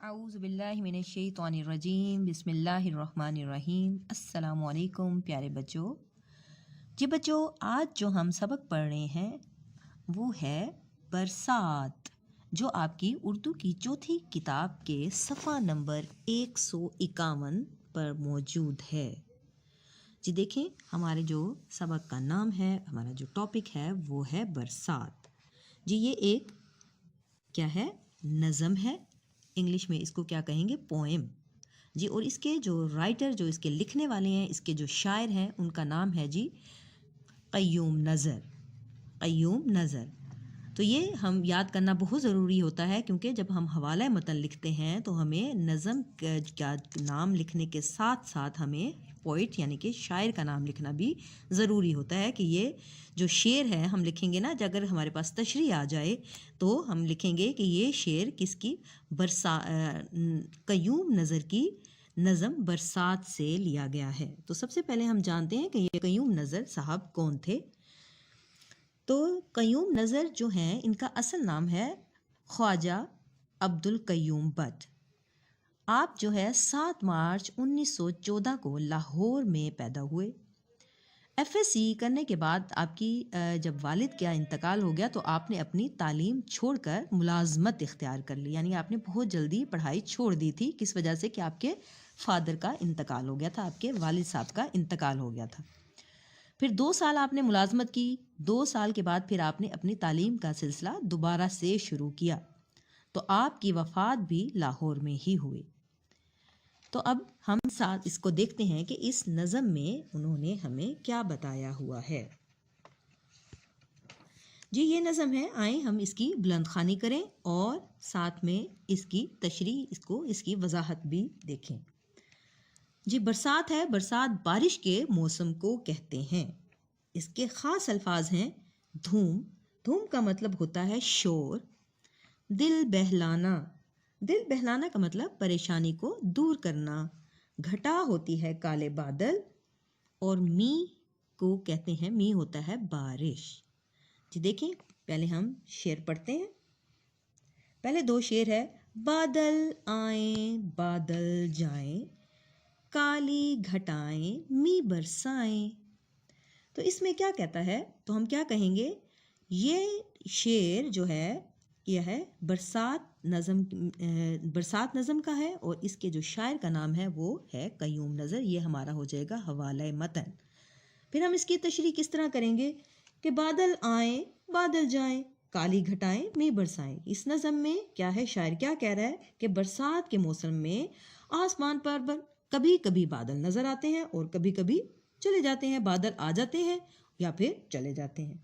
اعوذ باللہ من الشیطان الرجیم بسم اللہ الرحمن الرحیم۔ السلام علیکم پیارے بچوں۔ جی بچوں، آج جو ہم سبق پڑھ رہے ہیں وہ ہے برسات، جو آپ کی اردو کی چوتھی کتاب کے صفحہ نمبر 151 پر موجود ہے۔ جی دیکھیں، ہمارے جو سبق کا نام ہے، ہمارا جو ٹاپک ہے وہ ہے برسات۔ جی یہ ایک کیا ہے؟ نظم ہے۔ انگلش میں اس کو کیا کہیں گے؟ پوئم۔ جی اور اس کے جو رائٹر، جو اس کے لکھنے والے ہیں، اس کے جو شاعر ہیں، ان کا نام ہے جی قیوم نظر۔ قیوم نظر۔ تو یہ ہم یاد کرنا بہت ضروری ہوتا ہے، کیونکہ جب ہم حوالہ متن لکھتے ہیں تو ہمیں نظم کا نام لکھنے کے ساتھ ساتھ ہمیں پوئٹ یعنی کہ شاعر کا نام لکھنا بھی ضروری ہوتا ہے، کہ یہ جو شعر ہے ہم لکھیں گے نا، اگر ہمارے پاس تشریح آ جائے تو ہم لکھیں گے کہ یہ شعر کس کی؟ قیوم نظر کی نظم برسات سے لیا گیا ہے۔ تو سب سے پہلے ہم جانتے ہیں کہ یہ قیوم نظر صاحب کون تھے۔ تو قیوم نظر جو ہیں، ان کا اصل نام ہے خواجہ عبد القیوم بٹ۔ آپ جو ہے 7 مارچ 1914 کو لاہور میں پیدا ہوئے۔ ایف ایس سی کرنے کے بعد آپ کی جب والد کا انتقال ہو گیا تو آپ نے اپنی تعلیم چھوڑ کر ملازمت اختیار کر لی، یعنی آپ نے بہت جلدی پڑھائی چھوڑ دی تھی، کس وجہ سے کہ آپ کے فادر کا انتقال ہو گیا تھا، آپ کے والد صاحب کا انتقال ہو گیا تھا۔ پھر 2 سال آپ نے ملازمت کی، 2 سال کے بعد پھر آپ نے اپنی تعلیم کا سلسلہ دوبارہ سے شروع کیا، تو آپ کی وفات بھی لاہور میں ہی ہوئی۔ تو اب ہم ساتھ اس کو دیکھتے ہیں کہ اس نظم میں انہوں نے ہمیں کیا بتایا ہوا ہے۔ جی یہ نظم ہے، آئیں ہم اس کی بلند خوانی کریں اور ساتھ میں اس کی تشریح، اس کی وضاحت بھی دیکھیں۔ جی برسات ہے، برسات بارش کے موسم کو کہتے ہیں۔ اس کے خاص الفاظ ہیں دھوم۔ دھوم کا مطلب ہوتا ہے شور۔ دل بہلانا۔ دل بہلانا کا مطلب پریشانی کو دور کرنا۔ گھٹا ہوتی ہے کالے بادل، اور می کو کہتے ہیں، می ہوتا ہے بارش۔ جی دیکھیں، پہلے ہم شعر پڑھتے ہیں۔ پہلے 2 شعر ہے، بادل آئیں بادل جائیں، کالی گھٹائیں می برسائیں۔ تو اس میں کیا کہتا ہے؟ تو ہم کیا کہیں گے؟ یہ شعر جو ہے یہ ہے برسات نظم کا ہے، اور اس کے جو شاعر کا نام ہے وہ ہے قیوم نظر۔ یہ ہمارا ہو جائے گا حوالہ متن۔ پھر ہم اس کی تشریح کس طرح کریں گے کہ بادل آئیں بادل جائیں، کالی گھٹائیں می برسائیں۔ اس نظم میں کیا ہے؟ شاعر کیا کہہ رہا ہے کہ برسات کے موسم میں آسمان پر کبھی کبھی بادل نظر آتے ہیں اور کبھی کبھی چلے جاتے ہیں، بادل آ جاتے ہیں یا پھر چلے جاتے ہیں،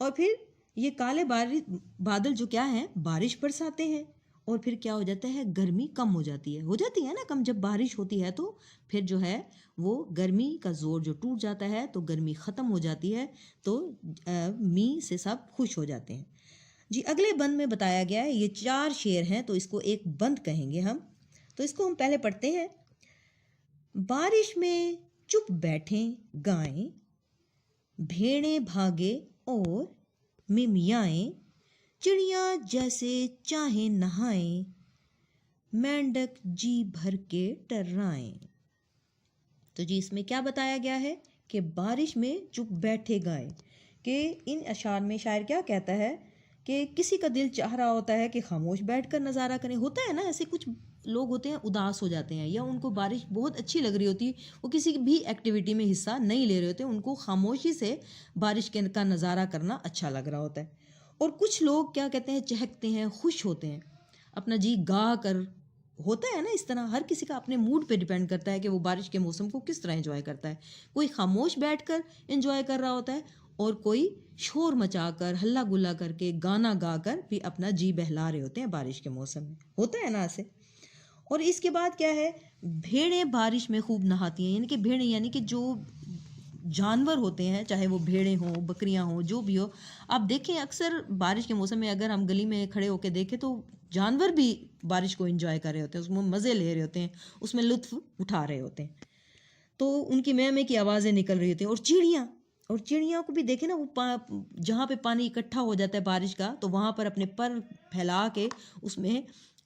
اور پھر یہ کالے بادل جو کیا ہیں؟ بارش برساتے ہیں، اور پھر کیا ہو جاتا ہے؟ گرمی کم ہو جاتی ہے نا کم۔ جب بارش ہوتی ہے تو پھر جو ہے وہ گرمی کا زور جو ٹوٹ جاتا ہے، تو گرمی ختم ہو جاتی ہے، تو می سے سب خوش ہو جاتے ہیں۔ جی اگلے بند میں بتایا گیا ہے، یہ 4 شعر ہیں تو اس کو ایک بند کہیں گے ہم۔ تو اس کو ہم پہلے پڑھتے ہیں۔ بارش میں چپ بیٹھیں گائیں، بھیڑیں بھاگے اور ممیائیں، چڑیاں جیسے چاہیں نہائیں، مینڈک جی بھر کے ٹرائیں۔ تو جی اس میں کیا بتایا گیا ہے کہ بارش میں چپ بیٹھے گائیں، کہ ان اشعار میں شاعر کیا کہتا ہے کہ کسی کا دل چاہ رہا ہوتا ہے کہ خاموش بیٹھ کر نظارہ کریں۔ ہوتا ہے نا ایسے کچھ لوگ ہوتے ہیں اداس ہو جاتے ہیں، یا ان کو بارش بہت اچھی لگ رہی ہوتی، وہ کسی بھی ایکٹیویٹی میں حصہ نہیں لے رہے ہوتے، ان کو خاموشی سے بارش کا نظارہ کرنا اچھا لگ رہا ہوتا ہے۔ اور کچھ لوگ کیا کہتے ہیں؟ چہکتے ہیں، خوش ہوتے ہیں، اپنا جی گا کر۔ ہوتا ہے نا اس طرح، ہر کسی کا اپنے موڈ پہ ڈیپینڈ کرتا ہے کہ وہ بارش کے موسم کو کس طرح انجوائے کرتا ہے۔ کوئی خاموش بیٹھ کر انجوائے کر رہا ہوتا ہے، اور کوئی شور مچا کر، ہلا گلا کر کے، گانا گا کر بھی اپنا جی بہلا رہے ہوتے ہیں بارش کے موسم میں۔ ہوتا ہے نا ایسے۔ اور اس کے بعد کیا ہے؟ بھیڑیں بارش میں خوب نہاتی ہیں، یعنی کہ بھیڑیں یعنی کہ جو جانور ہوتے ہیں، چاہے وہ بھیڑیں ہوں، بکریاں ہوں، جو بھی ہو۔ آپ دیکھیں اکثر بارش کے موسم میں اگر ہم گلی میں کھڑے ہو کے دیکھیں تو جانور بھی بارش کو انجوائے کر رہے ہوتے ہیں، اس میں مزے لے رہے ہوتے ہیں، اس میں لطف اٹھا رہے ہوتے ہیں، تو ان کی میں کی آوازیں نکل رہی ہوتی ہیں۔ اور چڑیاں کو بھی دیکھیں نا، وہ جہاں پہ پانی اکٹھا ہو جاتا ہے بارش کا، تو وہاں پر اپنے پر پھیلا کے اس میں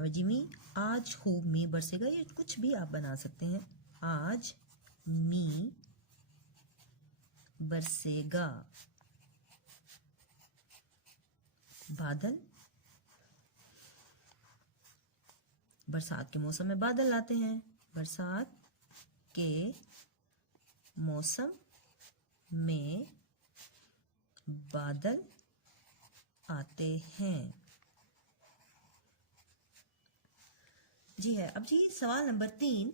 اب جی می آج خوب می برسے گا، یہ کچھ بھی آپ بنا سکتے ہیں. آج می برسے گا. بادل، برسات کے موسم میں بادل آتے ہیں. برسات کے موسم میں بادل آتے ہیں. جی ہے. اب جی سوال نمبر 3.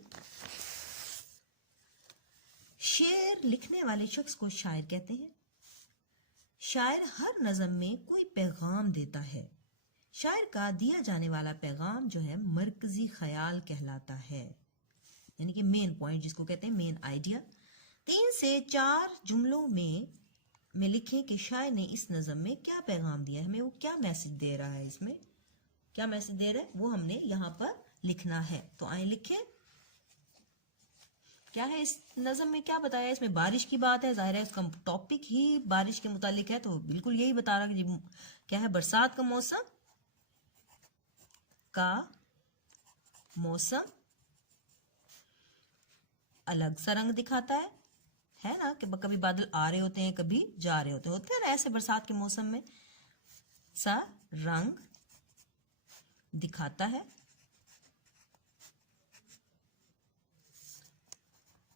شعر لکھنے والے شخص کو شاعر کہتے ہیں. شاعر ہر نظم میں کوئی پیغام دیتا ہے. شاعر کا دیا جانے والا پیغام جو ہے مرکزی خیال کہلاتا ہے، یعنی کہ مین پوائنٹ جس کو کہتے ہیں مین آئیڈیا. 3 سے 4 جملوں میں لکھیں کہ شاعر نے اس نظم میں کیا پیغام دیا ہے، ہمیں وہ کیا میسج دے رہا ہے، اس میں کیا میسج دے رہا ہے وہ ہم نے یہاں پر لکھنا ہے. تو آئیں لکھیں کیا ہے اس نظم میں، کیا بتایا ہے. اس میں بارش کی بات ہے، ظاہر ہے اس کا ٹاپک ہی بارش کے متعلق ہے، تو بالکل یہی بتا رہا کہ کیا ہے، برسات کا موسم الگ سا رنگ دکھاتا ہے نا، کہ کبھی بادل آ رہے ہوتے ہیں کبھی جا رہے ہوتے ہیں نا، ایسے برسات کے موسم میں سا رنگ دکھاتا ہے.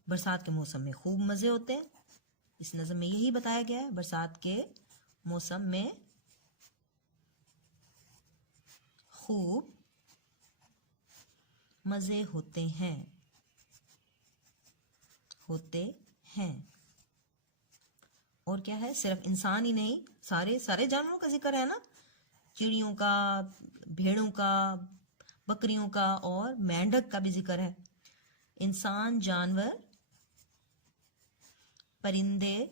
برسات کے موسم میں خوب مزے ہوتے ہیں. اس نظم میں یہی بتایا گیا ہے، برسات کے موسم میں خوب مزے ہوتے ہیں. اور کیا ہے، صرف انسان ہی نہیں، سارے جانوروں کا ذکر ہے نا، چڑیوں کا، بھیڑوں کا، بکریوں کا اور مینڈک کا بھی ذکر ہے. انسان، جانور، پرندے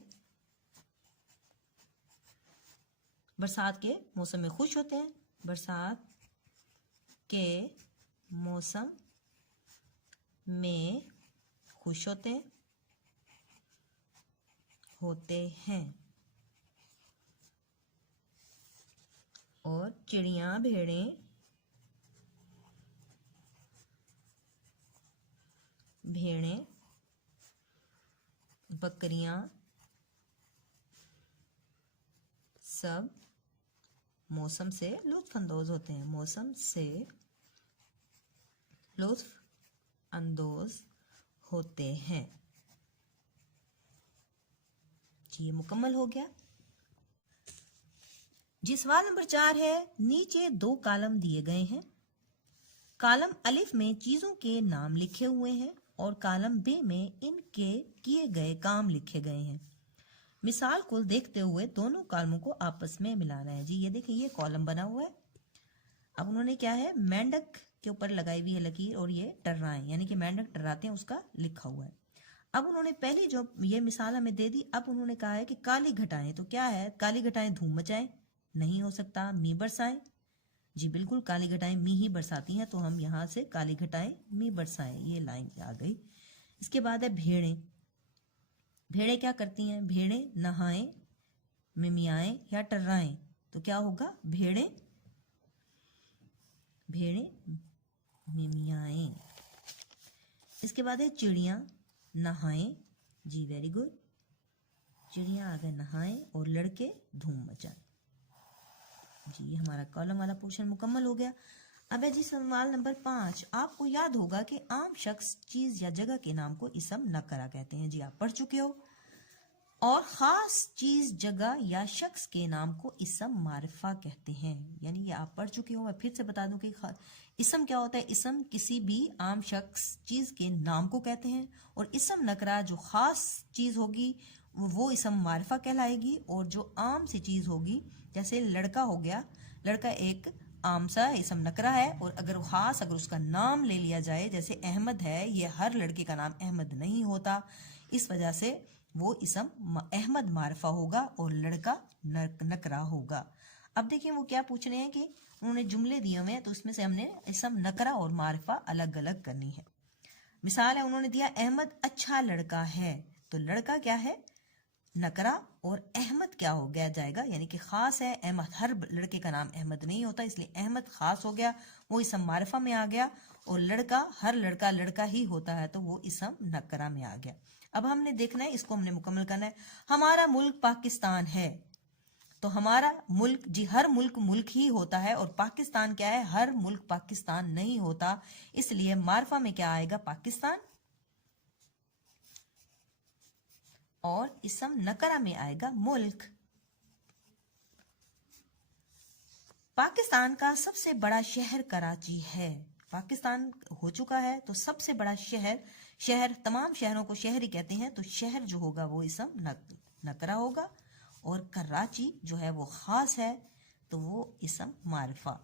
برسات کے موسم میں خوش ہوتے ہیں. برسات کے موسم میں خوش ہوتے ہیں. اور چڑیاں، بھیڑیں، بکریاں سب موسم سے لطف اندوز ہوتے ہیں. موسم سے لطف اندوز ہوتے ہیں. جی یہ مکمل ہو گیا. جی سوال نمبر 4 ہے. نیچے 2 کالم دیے گئے ہیں. کالم الف میں چیزوں کے نام لکھے ہوئے ہیں اور کالم ب میں ان کے کیے گئے کام لکھے گئے ہیں. مثال کو دیکھتے ہوئے دونوں کالموں کو آپس میں ملانا ہے. جی یہ دیکھیں، یہ کالم بنا ہوا ہے. اب انہوں نے کیا ہے، مینڈک کے اوپر لگائی ہوئی ہے لکیر، اور یہ ٹرائیں، یعنی کہ مینڈک ٹراتے ہیں اس کا لکھا ہوا ہے. اب انہوں نے پہلی جو یہ مثال ہمیں دے دی، اب انہوں نے کہا ہے کہ کالی گھٹائیں، تو کیا ہے، کالی گھٹائیں دھوم مچائیں، نہیں ہو سکتا. می برسائیں، جی بالکل کالی گھٹائیں می ہی برساتی ہیں، تو ہم یہاں سے کالی گھٹائیں می برسائیں، یہ لائن آ گئی. اس کے بعد ہے بھیڑیں کیا کرتی ہیں، بھیڑیں نہائیں، ممیائیں یا ٹرائیں، تو کیا ہوگا، بھیڑیں ممیائیں. اس کے بعد ہے چڑیاں نہائیں، جی ویری گڈ، چڑیاں آگے نہائیں اور لڑکے دھوم مچائیں. جی یہ ہمارا کالم والا پورشن مکمل ہو گیا. اب ہے جی سوال نمبر 5. آپ کو یاد ہوگا کہ عام شخص، چیز یا جگہ کے نام کو اسم نکرہ کہتے ہیں. جی آپ پڑھ چکے ہو. اور خاص چیز، جگہ یا شخص کے نام کو اسم معرفہ کہتے ہیں. یعنی یہ آپ پڑھ چکے ہو. میں پھر سے بتا دوں کہ اسم کیا ہوتا ہے. اسم کسی بھی عام شخص، چیز کے نام کو کہتے ہیں، اور اسم نکرہ جو خاص چیز ہوگی وہ اسم معرفہ کہلائے گی، اور جو عام سی چیز ہوگی، جیسے لڑکا ہو گیا، لڑکا ایک عام سا اسم نکرہ ہے، اور اگر اس کا نام لے لیا جائے، جیسے احمد ہے، یہ ہر لڑکے کا نام احمد نہیں ہوتا، اس وجہ سے وہ اسم احمد معرفہ ہوگا اور لڑکا نکرہ ہوگا. اب دیکھیں وہ کیا پوچھ رہے ہیں کہ انہوں نے جملے دیے ہوئے ہیں، تو اس میں سے ہم نے اسم نکرہ اور معرفہ الگ الگ کرنی ہے. مثال ہے، انہوں نے دیا احمد اچھا لڑکا ہے، تو لڑکا کیا ہے، نکرا اور احمد کیا ہو گیا جائے گا، یعنی کہ خاص ہے. احمد، ہر لڑکے کا نام احمد نہیں ہوتا، اس لیے احمد خاص ہو گیا، وہ اسم معرفہ میں آ گیا. اور لڑکا، ہر لڑکا لڑکا ہی ہوتا ہے تو وہ اسم نکرہ میں آ گیا. اب ہم نے دیکھنا ہے، اس کو ہم نے مکمل کرنا ہے. ہمارا ملک پاکستان ہے، تو ہمارا ملک، جی ہر ملک ملک ہی ہوتا ہے، اور پاکستان کیا ہے، ہر ملک پاکستان نہیں ہوتا. اس لیے معرفہ میں کیا آئے گا، پاکستان، اور اسم نکرہ میں آئے گا ملک. پاکستان کا سب سے بڑا شہر کراچی ہے. پاکستان ہو چکا ہے تو سب سے بڑا شہر تمام شہروں کو شہر ہی کہتے ہیں، تو شہر جو ہوگا وہ اسم نکرہ ہوگا، اور کراچی جو ہے وہ خاص ہے تو وہ اسم معرفہ.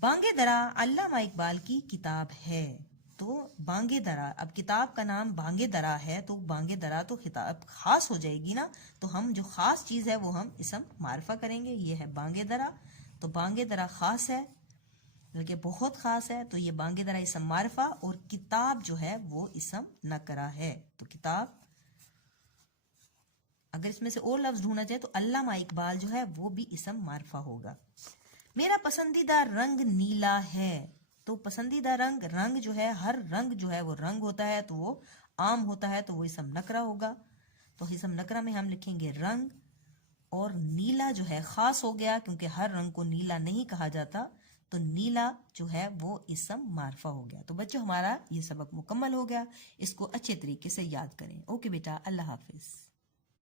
بانگ درا علامہ اقبال کی کتاب ہے. تو بانگ درا، اب کتاب کا نام بانگ درا ہے تو بانگ درا تو خطاب خاص ہو جائے گی نا، تو ہم جو خاص چیز ہے وہ ہم اسم معرفہ کریں گے. یہ ہے بانگ درا، تو بانگ درا خاص ہے بلکہ بہت خاص ہے، تو یہ بانگ درا اسم معرفہ، اور کتاب جو ہے وہ اسم نکرہ ہے. تو کتاب، اگر اس میں سے اور لفظ ڈھونڈنا چاہے تو علامہ اقبال جو ہے وہ بھی اسم معرفہ ہوگا. میرا پسندیدہ رنگ نیلا ہے. تو پسندیدہ رنگ جو ہے، ہر رنگ جو ہے وہ رنگ ہوتا ہے تو وہ عام ہوتا ہے تو وہ اسم نکرہ ہوگا. تو اسم نکرہ میں ہم لکھیں گے رنگ، اور نیلا جو ہے خاص ہو گیا کیونکہ ہر رنگ کو نیلا نہیں کہا جاتا، تو نیلا جو ہے وہ اسم معرفہ ہو گیا. تو بچوں ہمارا یہ سبق مکمل ہو گیا، اس کو اچھے طریقے سے یاد کریں. اوکے بیٹا، اللہ حافظ.